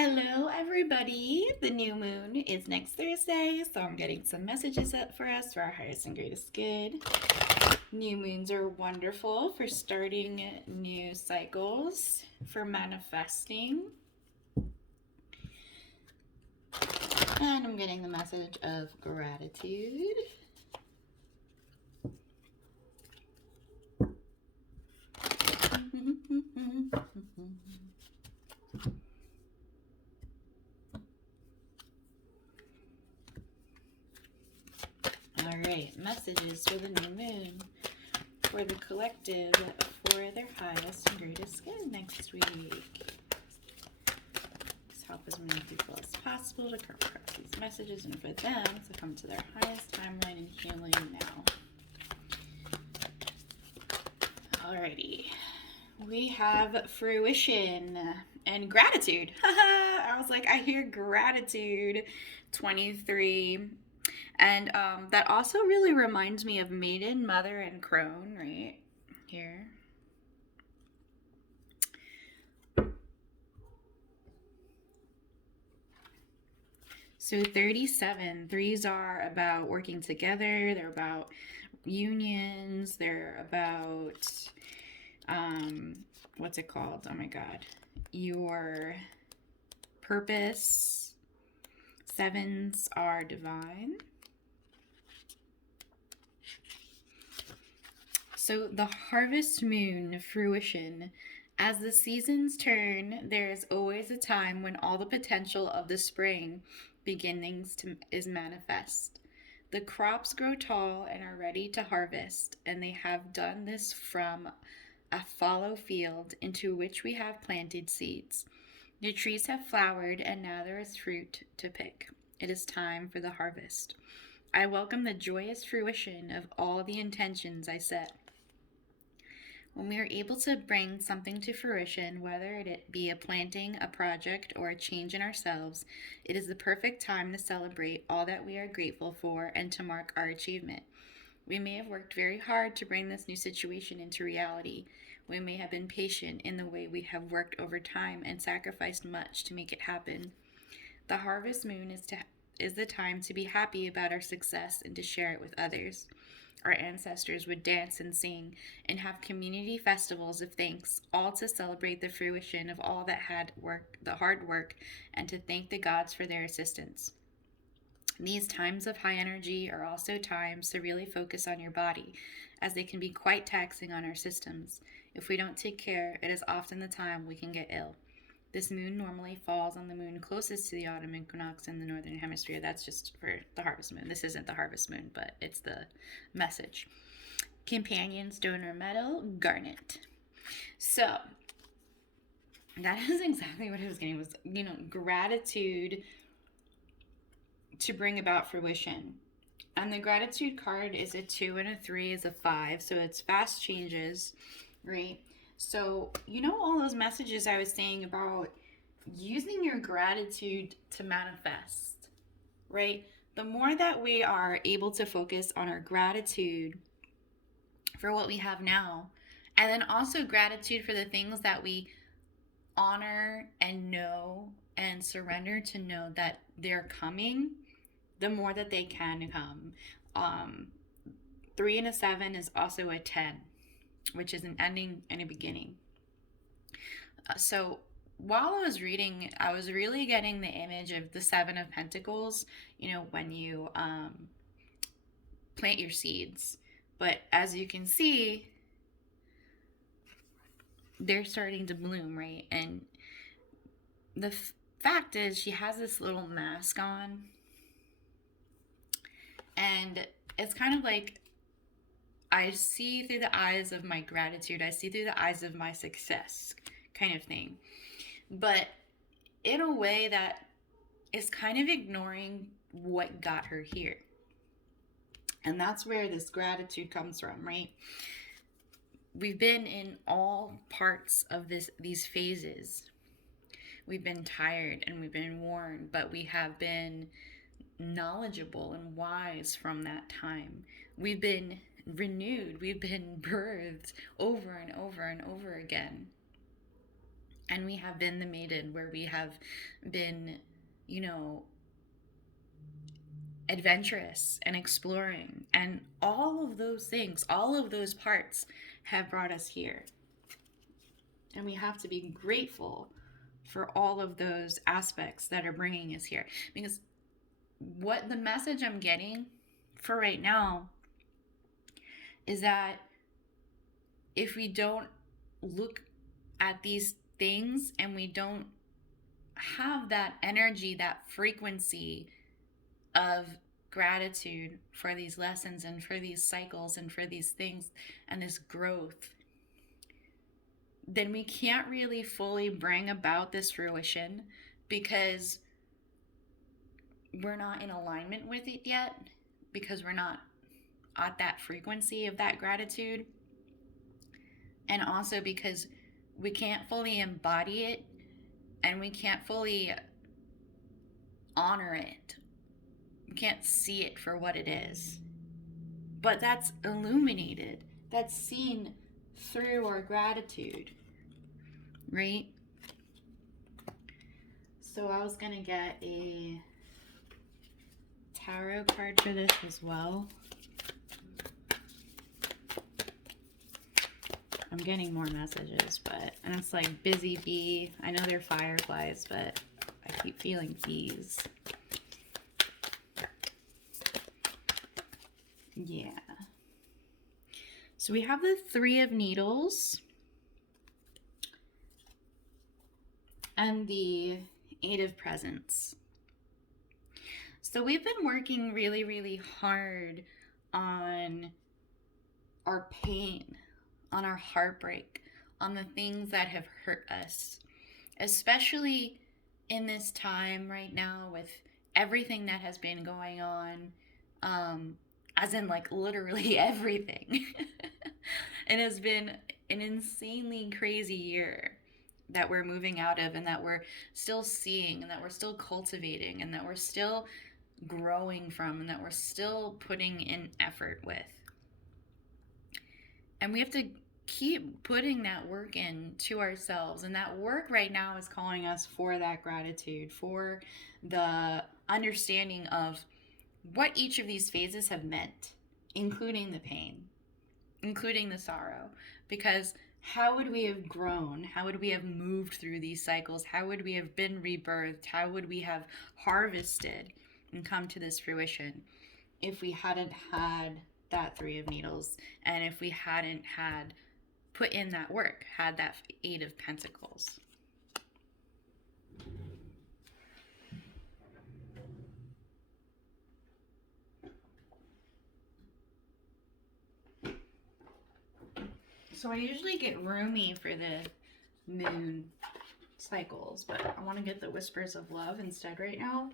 Hello, everybody. The new moon is next Thursday, so I'm getting some messages up for us for our highest and greatest good. New moons are wonderful for starting new cycles, for manifesting. And I'm getting the message of gratitude. All right, messages for the new moon, for the collective, for their highest and greatest good next week. Help as many people as possible to come across these messages and for them to come to their highest timeline and healing now. Alrighty. We have fruition and gratitude. I was like, I hear gratitude 23. And that also really reminds me of Maiden, Mother, and Crone, right? Here. So 37, threes are about working together, they're about unions, they're about, what's it called? Oh my God. Your purpose. Sevens are divine. So the harvest moon fruition. As the seasons turn, there is always a time when all the potential of the spring is manifest. The crops grow tall and are ready to harvest, and they have done this from a fallow field into which we have planted seeds. The trees have flowered, and now there is fruit to pick. It is time for the harvest. I welcome the joyous fruition of all the intentions I set. When we are able to bring something to fruition, whether it be a planting, a project, or a change in ourselves, it is the perfect time to celebrate all that we are grateful for and to mark our achievement. We may have worked very hard to bring this new situation into reality. We may have been patient in the way we have worked over time and sacrificed much to make it happen. The harvest moon is the time to be happy about our success and to share it with others. Our ancestors would dance and sing and have community festivals of thanks, all to celebrate the fruition of all that the hard work, and to thank the gods for their assistance. These times of high energy are also times to really focus on your body, as they can be quite taxing on our systems. If we don't take care, it is often the time we can get ill. This moon normally falls on the moon closest to the autumn equinox in the northern hemisphere. That's just for the harvest moon. This isn't the harvest moon, but it's the message. Companion stone or metal, garnet. So that is exactly what I was getting, was, gratitude to bring about fruition. And the gratitude card is a 2 and a 3 is a 5. So it's fast changes, right? So, all those messages I was saying about using your gratitude to manifest, right? The more that we are able to focus on our gratitude for what we have now, and then also gratitude for the things that we honor and know and surrender to know that they're coming, the more that they can come. 3 and a 7 is also a 10, which is an ending and a beginning. So while I was reading, I was really getting the image of the 7 of Pentacles, when you plant your seeds. But as you can see, they're starting to bloom, right? And the fact is, she has this little mask on. And it's kind of like, I see through the eyes of my gratitude, I see through the eyes of my success, kind of thing. But in a way that is kind of ignoring what got her here. And that's where this gratitude comes from, right? We've been in all parts of these phases. We've been tired and we've been worn, but we have been knowledgeable and wise from that time. We've been renewed. We've been birthed over and over and over again. And we have been the maiden, where we have been, you know, adventurous and exploring. And all of those things, all of those parts have brought us here. And we have to be grateful for all of those aspects that are bringing us here. Because what the message I'm getting for right now is that if we don't look at these things and we don't have that energy, that frequency of gratitude for these lessons and for these cycles and for these things and this growth, then we can't really fully bring about this fruition, because we're not in alignment with it yet, because we're not at that frequency of that gratitude. And also because we can't fully embody it and we can't fully honor it. We can't see it for what it is. But that's illuminated. That's seen through our gratitude, right? So I was going to get a tarot card for this as well. I'm getting more messages, and it's like busy bee. I know they're fireflies, but I keep feeling bees. Yeah. So we have the Three of Needles and the Eight of Presents. So we've been working really, really hard on our pain, on our heartbreak, on the things that have hurt us, especially in this time right now with everything that has been going on, as in like literally everything. It has been an insanely crazy year that we're moving out of, and that we're still seeing, and that we're still cultivating, and that we're still growing from, and that we're still putting in effort with. And we have to keep putting that work in to ourselves. And that work right now is calling us for that gratitude, for the understanding of what each of these phases have meant, including the pain, including the sorrow. Because how would we have grown? How would we have moved through these cycles? How would we have been rebirthed? How would we have harvested and come to this fruition if we hadn't had that Three of Needles, and if we hadn't had put in that work, had that Eight of Pentacles? So I usually get roomy for the moon cycles, but I want to get the Whispers of Love instead right now.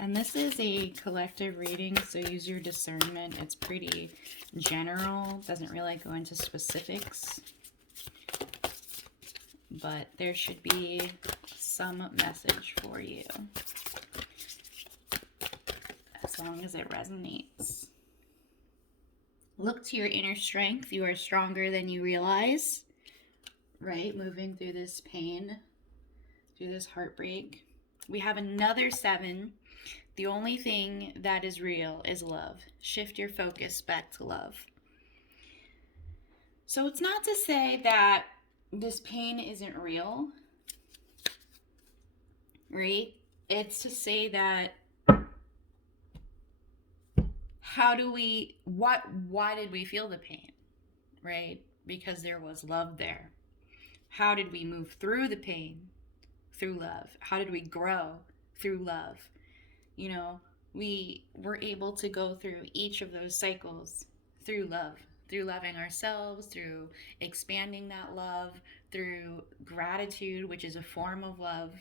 And this is a collective reading, so use your discernment. It's pretty general, doesn't really go into specifics, but there should be some message for you, as long as it resonates. Look to your inner strength. You are stronger than you realize, right? Moving through this pain, through this heartbreak. We have another 7. The only thing that is real is love. Shift your focus back to love. So it's not to say that this pain isn't real, right? It's to say that why did we feel the pain, right? Because there was love there. How did we move through the pain? Through love. How did we grow? Through love. You know, we were able to go through each of those cycles through love, through loving ourselves, through expanding that love, through gratitude, which is a form of love,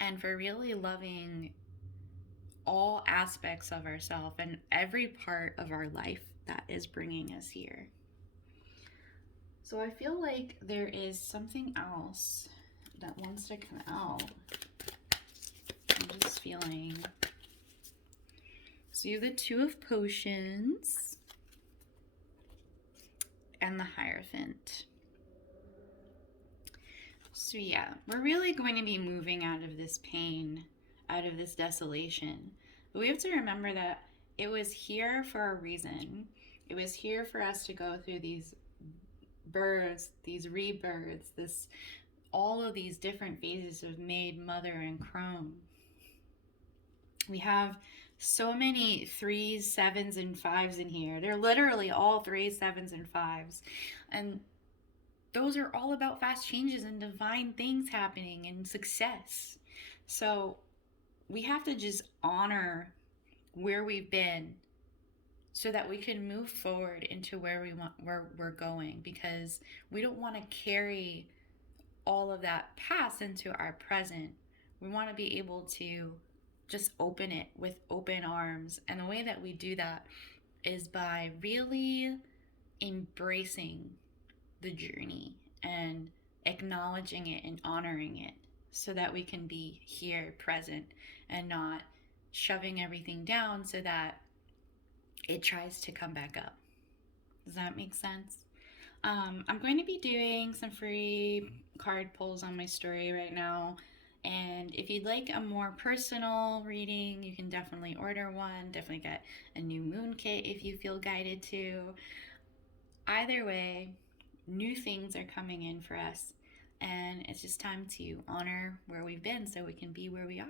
and for really loving all aspects of ourselves and every part of our life that is bringing us here. So I feel like there is something else that wants to come out. I'm just feeling So you have the Two of Potions and the Hierophant. So yeah, we're really going to be moving out of this pain, out of this desolation. But we have to remember that it was here for a reason. It was here for us to go through these births, these rebirths, this all of these different phases of maid, mother, and crone. We have so many threes, sevens, and fives in here. They're literally all threes, sevens, and fives. And those are all about fast changes and divine things happening and success. So we have to just honor where we've been so that we can move forward into where we're going, because we don't want to carry all of that past into our present. We want to be able to just open it with open arms. And the way that we do that is by really embracing the journey and acknowledging it and honoring it, so that we can be here present and not shoving everything down so that it tries to come back up. Does that make sense? I'm going to be doing some free card pulls on my story right now. And if you'd like a more personal reading, you can definitely order one. Definitely get a new moon kit if you feel guided to. Either way, new things are coming in for us. And it's just time to honor where we've been so we can be where we are.